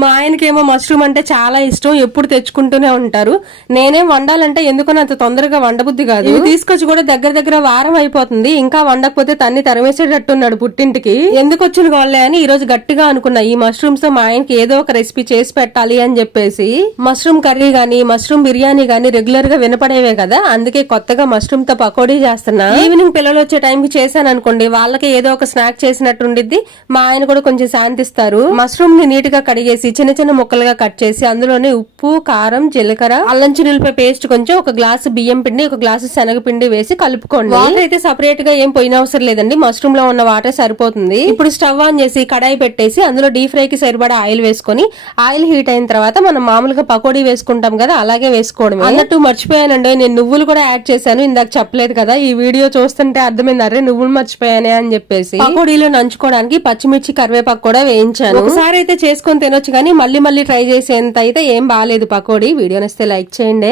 మా ఆయనకేమో మష్రూమ్ అంటే చాలా ఇష్టం, ఎప్పుడు తెచ్చుకుంటూనే ఉంటారు. నేనేం వండాలంటే ఎందుకో అంత తొందరగా వండబుద్ధి కాదు. ఇవి తీసుకొచ్చి కూడా దగ్గర దగ్గర వారం అయిపోతుంది, ఇంకా వండకపోతే తన్ని తరిమేసేటట్టున్నాడు పుట్టింటికి. ఎందుకు వచ్చిన గోళ్ళే అని ఈ రోజు గట్టిగా అనుకున్నా, ఈ మష్రూమ్స్ తో మా ఆయనకి ఏదో ఒక రెసిపీ చేసి పెట్టాలి అని చెప్పేసి. మష్రూమ్ కర్రీ గానీ మష్రూమ్ బిర్యానీ గానీ రెగ్యులర్ గా వినపడేవే కదా, అందుకే కొత్తగా మష్రూమ్ తో పకోడీ చేస్తున్నా. ఈవినింగ్ పిల్లలు వచ్చే టైం కి చేశాను అనుకోండి, వాళ్ళకి ఏదో ఒక స్నాక్ చేసినట్టు ఉండిద్ది, మా ఆయన కూడా కొంచెం శాంతిస్తారు. మష్రూమ్ ని నీట్ గా కడిగేసి చిన్న చిన్న ముక్కలుగా కట్ చేసి అందులోనే ఉప్పు, కారం, జీలకర్ర, అల్లం చిన్నులపై పేస్ట్ కొంచెం, ఒక గ్లాసు బియ్యం పిండి, ఒక గ్లాసు శనగపిండి వేసి కలుపుకోండి. వాటర్ అయితే సపరేట్ గా ఏం పోయిన అవసరం లేదండి, మష్రూమ్ లో ఉన్న వాటర్ సరిపోతుంది. ఇప్పుడు స్టవ్ ఆన్ చేసి కడాయి పెట్టేసి అందులో డీప్ ఫ్రై కి సరిపడా ఆయిల్ వేసుకొని, ఆయిల్ హీట్ అయిన తర్వాత మనం మామూలుగా పకోడీ వేసుకుంటాం కదా, అలాగే వేసుకోవడం. అన్నట్టు మర్చిపోయానండి, నేను నువ్వులు కూడా యాడ్ చేశాను, ఇందాక చెప్పలేదు కదా. ఈ వీడియో చూస్తుంటే అర్థమైంది, అరే నువ్వులు మర్చిపోయానే అని చెప్పేసి. పకోడీలో నంచుకోవడానికి పచ్చిమిర్చి, కరివేపాకు కూడా వేయించాను. ఒకసారి అయితే చేసుకొని తినొచ్చు కానీ మళ్ళీ మళ్ళీ ట్రై చేసేంత అయితే ఏం బాలేదు పకోడీ. వీడియో నచ్చితే లైక్ చేయండి.